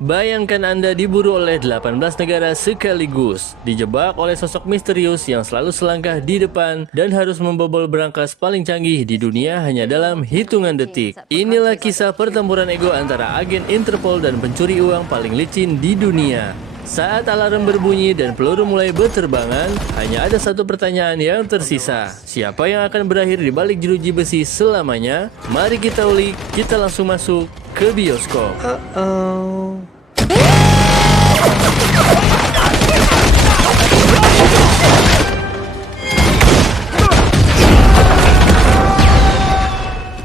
Bayangkan Anda diburu oleh 18 negara sekaligus, dijebak oleh sosok misterius yang selalu selangkah di depan dan harus membobol berangkas paling canggih di dunia hanya dalam hitungan detik. Inilah kisah pertempuran ego antara agen Interpol dan pencuri uang paling licin di dunia. Saat alarm berbunyi dan peluru mulai berterbangan, hanya ada satu pertanyaan yang tersisa. Siapa yang akan berakhir di balik jeruji besi selamanya? Mari kita ulik, kita langsung masuk ke bioskop.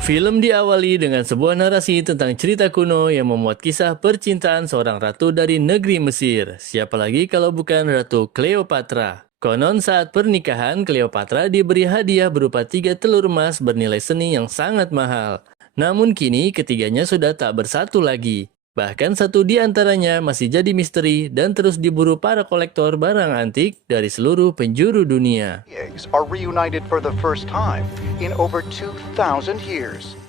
Film diawali dengan sebuah narasi tentang cerita kuno yang memuat kisah percintaan seorang ratu dari negeri Mesir. Siapa lagi kalau bukan Ratu Cleopatra. Konon saat pernikahan, Cleopatra diberi hadiah berupa 3 telur emas bernilai seni yang sangat mahal. Namun kini ketiganya sudah tak bersatu lagi. Bahkan satu di antaranya masih jadi misteri dan terus diburu para kolektor barang antik dari seluruh penjuru dunia. Eggs are reunited for the first time in over 2,000 years.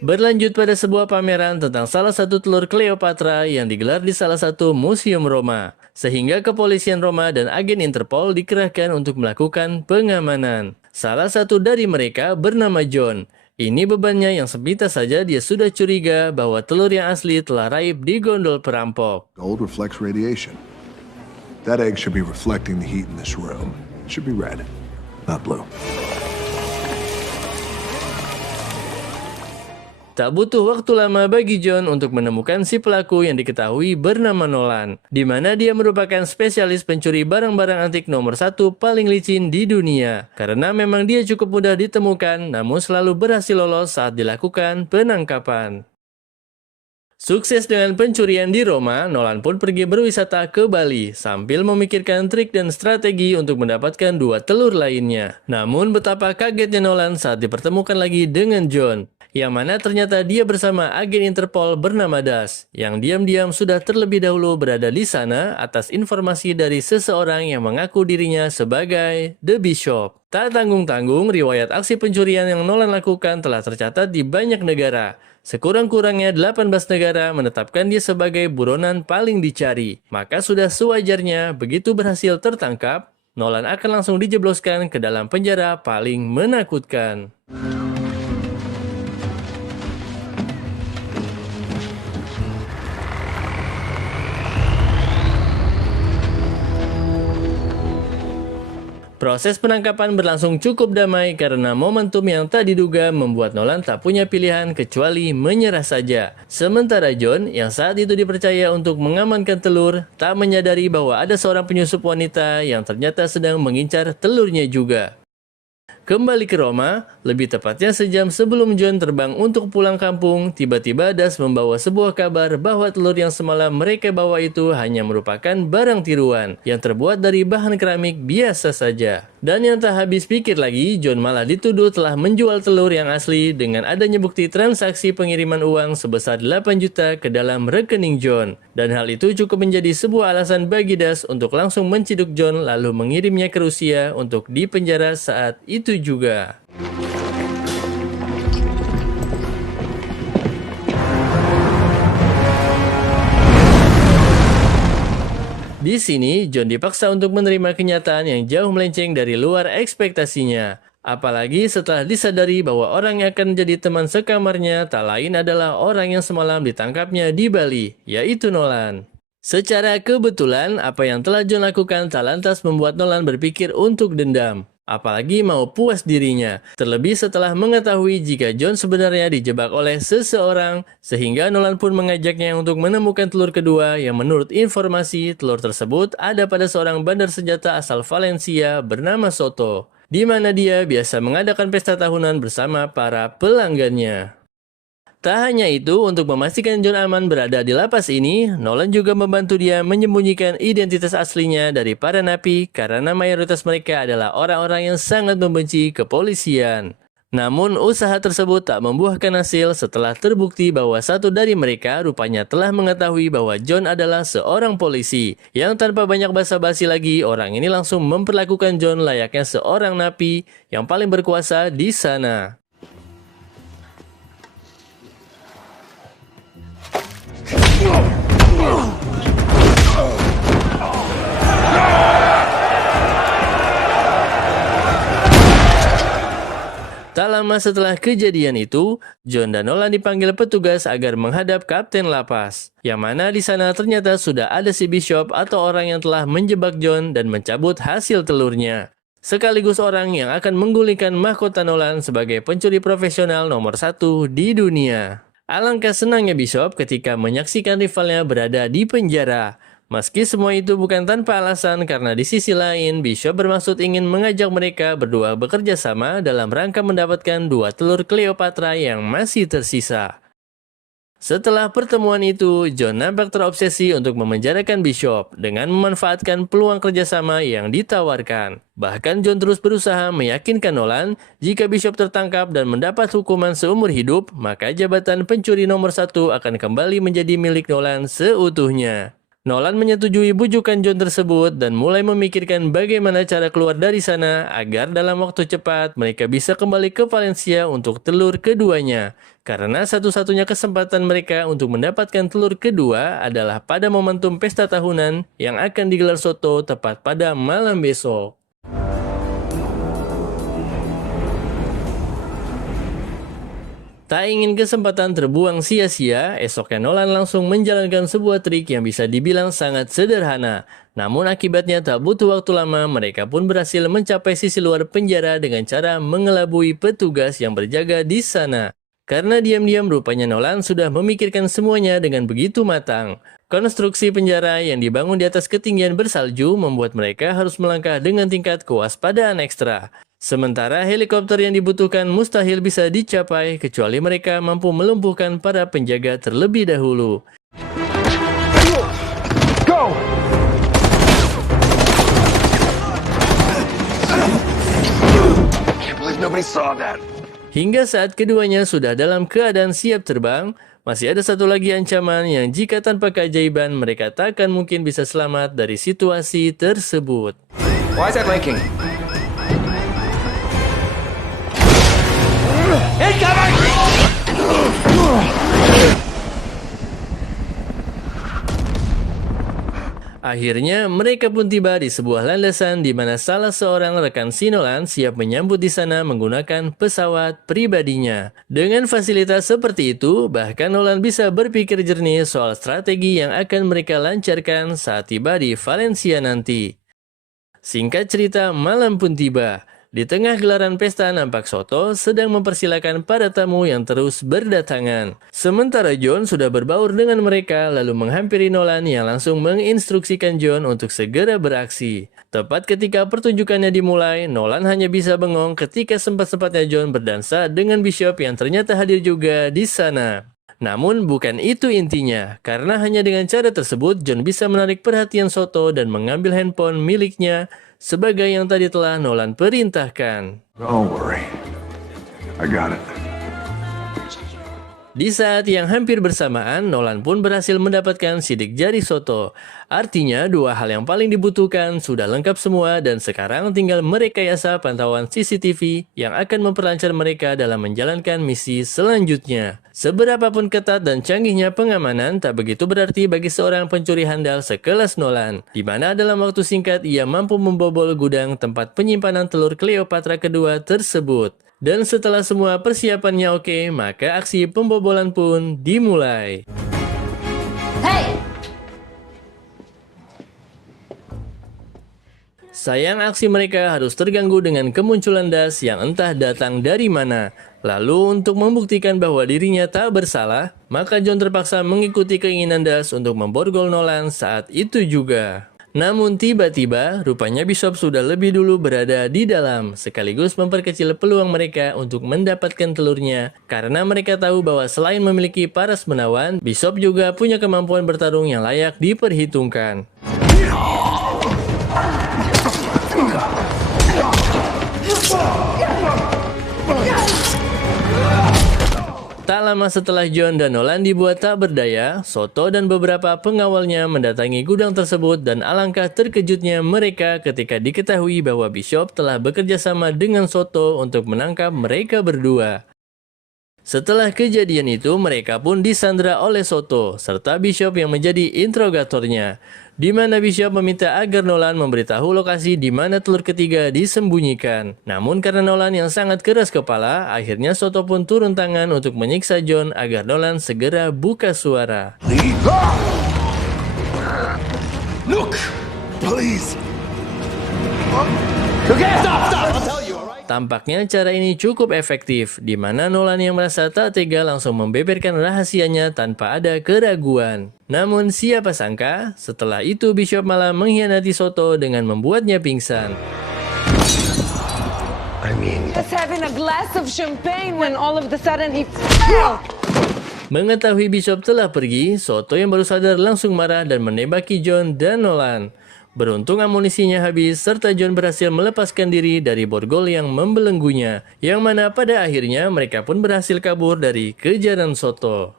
Berlanjut pada sebuah pameran tentang salah satu telur Cleopatra yang digelar di salah satu museum Roma. Sehingga kepolisian Roma dan agen Interpol dikerahkan untuk melakukan pengamanan. Salah satu dari mereka bernama John. Ini bebannya yang sepintas saja dia sudah curiga bahwa telur yang asli telah raib di gondol perampok. Gold reflects radiation. That egg should be reflecting the heat in this room. It should be red, not blue. Tak butuh waktu lama bagi John untuk menemukan si pelaku yang diketahui bernama Nolan, di mana dia merupakan spesialis pencuri barang-barang antik nomor 1 paling licin di dunia. Karena memang dia cukup mudah ditemukan, namun selalu berhasil lolos saat dilakukan penangkapan. Sukses dengan pencurian di Roma, Nolan pun pergi berwisata ke Bali sambil memikirkan trik dan strategi untuk mendapatkan 2 telur lainnya. Namun betapa kagetnya Nolan saat dipertemukan lagi dengan John, yang mana ternyata dia bersama agen Interpol bernama Das, yang diam-diam sudah terlebih dahulu berada di sana atas informasi dari seseorang yang mengaku dirinya sebagai The Bishop. Tak tanggung-tanggung, riwayat aksi pencurian yang Nolan lakukan telah tercatat di banyak negara. Sekurang-kurangnya 18 negara menetapkan dia sebagai buronan paling dicari. Maka sudah sewajarnya begitu berhasil tertangkap, Nolan akan langsung dijebloskan ke dalam penjara paling menakutkan. Proses penangkapan berlangsung cukup damai karena momentum yang tak diduga membuat Nolan tak punya pilihan kecuali menyerah saja. Sementara John, yang saat itu dipercaya untuk mengamankan telur, tak menyadari bahwa ada seorang penyusup wanita yang ternyata sedang mengincar telurnya juga. Kembali ke Roma, lebih tepatnya sejam sebelum John terbang untuk pulang kampung, tiba-tiba Das membawa sebuah kabar bahwa telur yang semalam mereka bawa itu hanya merupakan barang tiruan yang terbuat dari bahan keramik biasa saja. Dan yang tak habis pikir lagi, John malah dituduh telah menjual telur yang asli dengan adanya bukti transaksi pengiriman uang sebesar 8 juta ke dalam rekening John. Dan hal itu cukup menjadi sebuah alasan bagi Das untuk langsung menciduk John lalu mengirimnya ke Rusia untuk dipenjara saat itu juga. Di sini, John dipaksa untuk menerima kenyataan yang jauh melenceng dari luar ekspektasinya. Apalagi setelah disadari bahwa orang yang akan menjadi teman sekamarnya tak lain adalah orang yang semalam ditangkapnya di Bali, yaitu Nolan. Secara kebetulan, apa yang telah John lakukan tak lantas membuat Nolan berpikir untuk dendam. Apalagi mau puas dirinya, terlebih setelah mengetahui jika John sebenarnya dijebak oleh seseorang, sehingga Nolan pun mengajaknya untuk menemukan telur kedua yang menurut informasi telur tersebut ada pada seorang bandar senjata asal Valencia bernama Soto, di mana dia biasa mengadakan pesta tahunan bersama para pelanggannya. Tak hanya itu, untuk memastikan John aman berada di lapas ini, Nolan juga membantu dia menyembunyikan identitas aslinya dari para napi karena mayoritas mereka adalah orang-orang yang sangat membenci kepolisian. Namun, usaha tersebut tak membuahkan hasil setelah terbukti bahwa satu dari mereka rupanya telah mengetahui bahwa John adalah seorang polisi. Yang tanpa banyak basa-basi lagi, orang ini langsung memperlakukan John layaknya seorang napi yang paling berkuasa di sana. lama setelah kejadian itu, John dan Nolan dipanggil petugas agar menghadap Kapten Lapas, yang mana di sana ternyata sudah ada si Bishop atau orang yang telah menjebak John dan mencabut hasil telurnya. Sekaligus orang yang akan menggulingkan mahkota Nolan sebagai pencuri profesional nomor 1 di dunia. Alangkah senangnya Bishop ketika menyaksikan rivalnya berada di penjara. Meski semua itu bukan tanpa alasan karena di sisi lain Bishop bermaksud ingin mengajak mereka berdua bekerja sama dalam rangka mendapatkan 2 telur Cleopatra yang masih tersisa. Setelah pertemuan itu, John nampak terobsesi untuk memenjarakan Bishop dengan memanfaatkan peluang kerjasama yang ditawarkan. Bahkan John terus berusaha meyakinkan Nolan jika Bishop tertangkap dan mendapat hukuman seumur hidup, maka jabatan pencuri nomor 1 akan kembali menjadi milik Nolan seutuhnya. Nolan menyetujui bujukan John tersebut dan mulai memikirkan bagaimana cara keluar dari sana agar dalam waktu cepat mereka bisa kembali ke Valencia untuk telur keduanya. Karena satu-satunya kesempatan mereka untuk mendapatkan telur kedua adalah pada momentum pesta tahunan yang akan digelar Soto tepat pada malam besok. Tak ingin kesempatan terbuang sia-sia, esoknya Nolan langsung menjalankan sebuah trik yang bisa dibilang sangat sederhana. Namun akibatnya tak butuh waktu lama, mereka pun berhasil mencapai sisi luar penjara dengan cara mengelabui petugas yang berjaga di sana. Karena diam-diam rupanya Nolan sudah memikirkan semuanya dengan begitu matang. Konstruksi penjara yang dibangun di atas ketinggian bersalju membuat mereka harus melangkah dengan tingkat kewaspadaan ekstra. Sementara helikopter yang dibutuhkan mustahil bisa dicapai kecuali mereka mampu melumpuhkan para penjaga terlebih dahulu. Go! Can't believe nobody saw that. Hingga saat keduanya sudah dalam keadaan siap terbang, masih ada satu lagi ancaman yang jika tanpa keajaiban mereka tak akan mungkin bisa selamat dari situasi tersebut. Why is that blinking? Akhirnya mereka pun tiba di sebuah landasan di mana salah seorang rekan si Nolan siap menyambut di sana menggunakan pesawat pribadinya. Dengan fasilitas seperti itu, bahkan Nolan bisa berpikir jernih soal strategi yang akan mereka lancarkan saat tiba di Valencia nanti. Singkat cerita, malam pun tiba. Di tengah gelaran pesta nampak Soto sedang mempersilakan para tamu yang terus berdatangan. Sementara John sudah berbaur dengan mereka lalu menghampiri Nolan yang langsung menginstruksikan John untuk segera beraksi. Tepat ketika pertunjukannya dimulai, Nolan hanya bisa bengong ketika sempat-sempatnya John berdansa dengan Bishop yang ternyata hadir juga di sana. Namun bukan itu intinya, karena hanya dengan cara tersebut John bisa menarik perhatian Soto dan mengambil handphone miliknya sebagai yang tadi telah Nolan perintahkan. Don't worry. I got it. Di saat yang hampir bersamaan, Nolan pun berhasil mendapatkan sidik jari Soto. Artinya, 2 hal yang paling dibutuhkan sudah lengkap semua dan sekarang tinggal merekayasa pantauan CCTV yang akan memperlancar mereka dalam menjalankan misi selanjutnya. Seberapapun ketat dan canggihnya pengamanan tak begitu berarti bagi seorang pencuri handal sekelas Nolan, di mana dalam waktu singkat ia mampu membobol gudang tempat penyimpanan telur Cleopatra kedua tersebut. Dan setelah semua persiapannya oke, maka aksi pembobolan pun dimulai. Hey! Sayang aksi mereka harus terganggu dengan kemunculan Das yang entah datang dari mana. Lalu untuk membuktikan bahwa dirinya tak bersalah, maka John terpaksa mengikuti keinginan Das untuk memborgol Nolan saat itu juga. Namun tiba-tiba, rupanya Bishop sudah lebih dulu berada di dalam, sekaligus memperkecil peluang mereka untuk mendapatkan telurnya. Karena mereka tahu bahwa selain memiliki paras menawan, Bishop juga punya kemampuan bertarung yang layak diperhitungkan. Tak lama setelah John dan Nolan dibuat tak berdaya, Soto dan beberapa pengawalnya mendatangi gudang tersebut dan alangkah terkejutnya mereka ketika diketahui bahwa Bishop telah bekerja sama dengan Soto untuk menangkap mereka berdua. Setelah kejadian itu, mereka pun disandra oleh Soto, serta Bishop yang menjadi interrogatornya, di mana Bishop meminta agar Nolan memberitahu lokasi di mana telur ketiga disembunyikan. Namun karena Nolan yang sangat keras kepala, akhirnya Soto pun turun tangan untuk menyiksa John agar Nolan segera buka suara. Look! Please! Tampaknya cara ini cukup efektif, di mana Nolan yang merasa tak tega langsung membeberkan rahasianya tanpa ada keraguan. Namun siapa sangka, setelah itu Bishop malah mengkhianati Soto dengan membuatnya pingsan. Just having a glass of champagne when all of a sudden he fell. Mengetahui Bishop telah pergi, Soto yang baru sadar langsung marah dan menembaki John dan Nolan. Beruntung amunisinya habis, serta John berhasil melepaskan diri dari borgol yang membelenggunya, yang mana pada akhirnya mereka pun berhasil kabur dari kejaran Soto.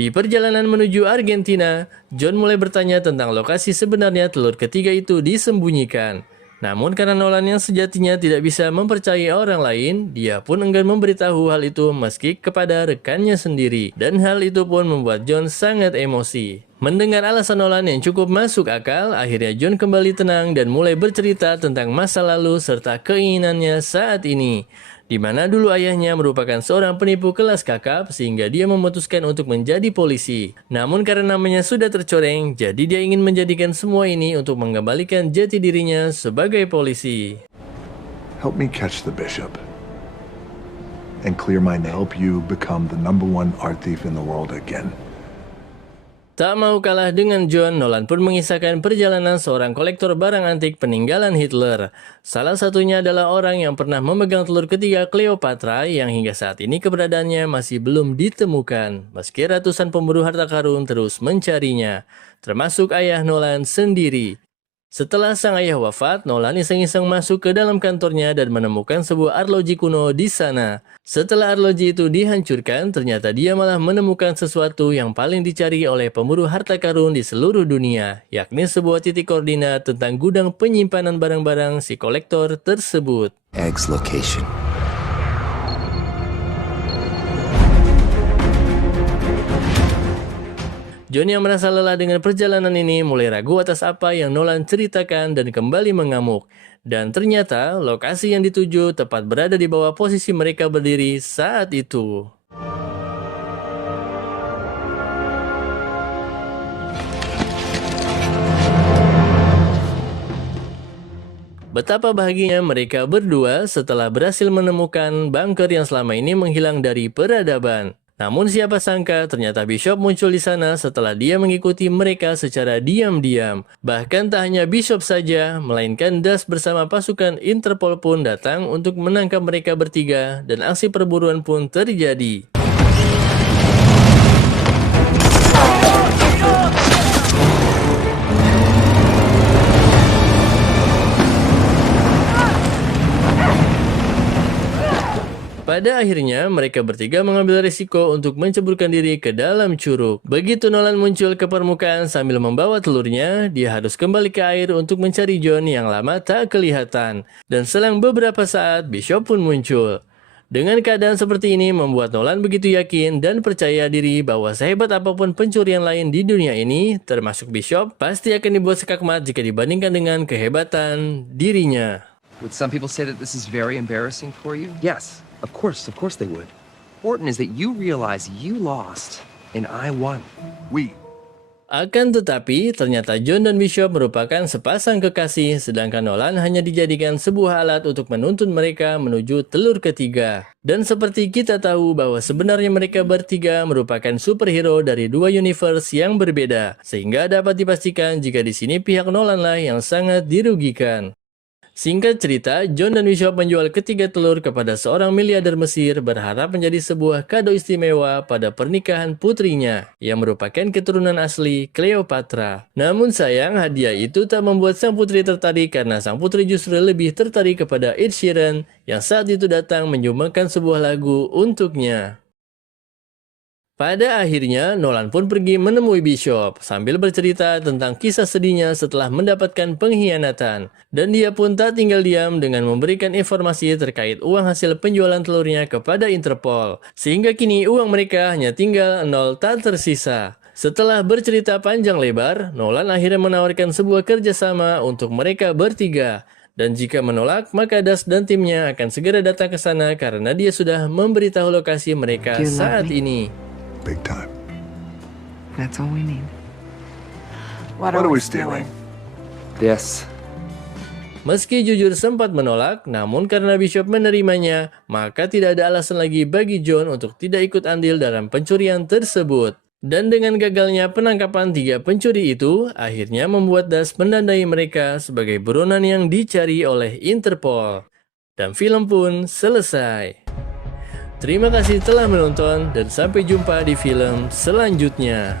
Di perjalanan menuju Argentina, John mulai bertanya tentang lokasi sebenarnya telur ketiga itu disembunyikan. Namun karena Nolan yang sejatinya tidak bisa mempercayai orang lain, dia pun enggan memberitahu hal itu meski kepada rekannya sendiri. Dan hal itu pun membuat John sangat emosi. Mendengar alasan Nolan yang cukup masuk akal, akhirnya John kembali tenang dan mulai bercerita tentang masa lalu serta keinginannya saat ini. Di mana dulu ayahnya merupakan seorang penipu kelas kakap sehingga dia memutuskan untuk menjadi polisi. Namun karena namanya sudah tercoreng, jadi dia ingin menjadikan semua ini untuk mengembalikan jati dirinya sebagai polisi. Help me catch the bishop. And clear my name. Help you become the #1 art thief in the world again. Tak mau kalah dengan John, Nolan pun mengisahkan perjalanan seorang kolektor barang antik peninggalan Hitler. Salah satunya adalah orang yang pernah memegang telur ketiga Cleopatra yang hingga saat ini keberadaannya masih belum ditemukan. Meski ratusan pemburu harta karun terus mencarinya, termasuk ayah Nolan sendiri. Setelah sang ayah wafat, Nolan iseng-iseng masuk ke dalam kantornya dan menemukan sebuah arloji kuno di sana. Setelah arloji itu dihancurkan, ternyata dia malah menemukan sesuatu yang paling dicari oleh pemburu harta karun di seluruh dunia, yakni sebuah titik koordinat tentang gudang penyimpanan barang-barang si kolektor tersebut. Egg's location. John yang merasa lelah dengan perjalanan ini mulai ragu atas apa yang Nolan ceritakan dan kembali mengamuk. Dan ternyata lokasi yang dituju tepat berada di bawah posisi mereka berdiri saat itu. Betapa bahagianya mereka berdua setelah berhasil menemukan bunker yang selama ini menghilang dari peradaban. Namun siapa sangka ternyata Bishop muncul di sana setelah dia mengikuti mereka secara diam-diam. Bahkan tak hanya Bishop saja, melainkan Das bersama pasukan Interpol pun datang untuk menangkap mereka bertiga dan aksi perburuan pun terjadi. Pada akhirnya, mereka bertiga mengambil risiko untuk menceburkan diri ke dalam curug. Begitu Nolan muncul ke permukaan sambil membawa telurnya, dia harus kembali ke air untuk mencari John yang lama tak kelihatan. Dan selang beberapa saat, Bishop pun muncul. Dengan keadaan seperti ini membuat Nolan begitu yakin dan percaya diri bahwa sehebat apapun pencurian lain di dunia ini, termasuk Bishop, pasti akan dibuat sekakmat jika dibandingkan dengan kehebatan dirinya. Would some people say that this is very embarrassing for you? Yes, of course they would. Important is that you realize you lost and I won. Akan tetapi, ternyata John dan Bishop merupakan sepasang kekasih, sedangkan Nolan hanya dijadikan sebuah alat untuk menuntun mereka menuju telur ketiga. Dan seperti kita tahu bahwa sebenarnya mereka bertiga merupakan superhero dari dua universe yang berbeda, sehingga dapat dipastikan jika di sini pihak Nolan lah yang sangat dirugikan. Singkat cerita, John dan Bishop menjual ketiga telur kepada seorang miliarder Mesir berharap menjadi sebuah kado istimewa pada pernikahan putrinya yang merupakan keturunan asli Cleopatra. Namun sayang, hadiah itu tak membuat sang putri tertarik karena sang putri justru lebih tertarik kepada Ed Sheeran yang saat itu datang menyumbangkan sebuah lagu untuknya. Pada akhirnya, Nolan pun pergi menemui Bishop sambil bercerita tentang kisah sedihnya setelah mendapatkan pengkhianatan. Dan dia pun tak tinggal diam dengan memberikan informasi terkait uang hasil penjualan telurnya kepada Interpol. Sehingga kini uang mereka hanya tinggal 0 tak tersisa. Setelah bercerita panjang lebar, Nolan akhirnya menawarkan sebuah kerjasama untuk mereka bertiga. Dan jika menolak, maka Das dan timnya akan segera datang ke sana karena dia sudah memberitahu lokasi mereka Do you love saat me? ini. Big time. That's all we need. What are we stealing? Yes. Meski jujur sempat menolak, namun karena Bishop menerimanya, maka tidak ada alasan lagi bagi John untuk tidak ikut andil dalam pencurian tersebut. Dan dengan gagalnya penangkapan 3 pencuri itu, akhirnya membuat Das menandai mereka sebagai buronan yang dicari oleh Interpol. Dan film pun selesai. Terima kasih telah menonton dan sampai jumpa di film selanjutnya.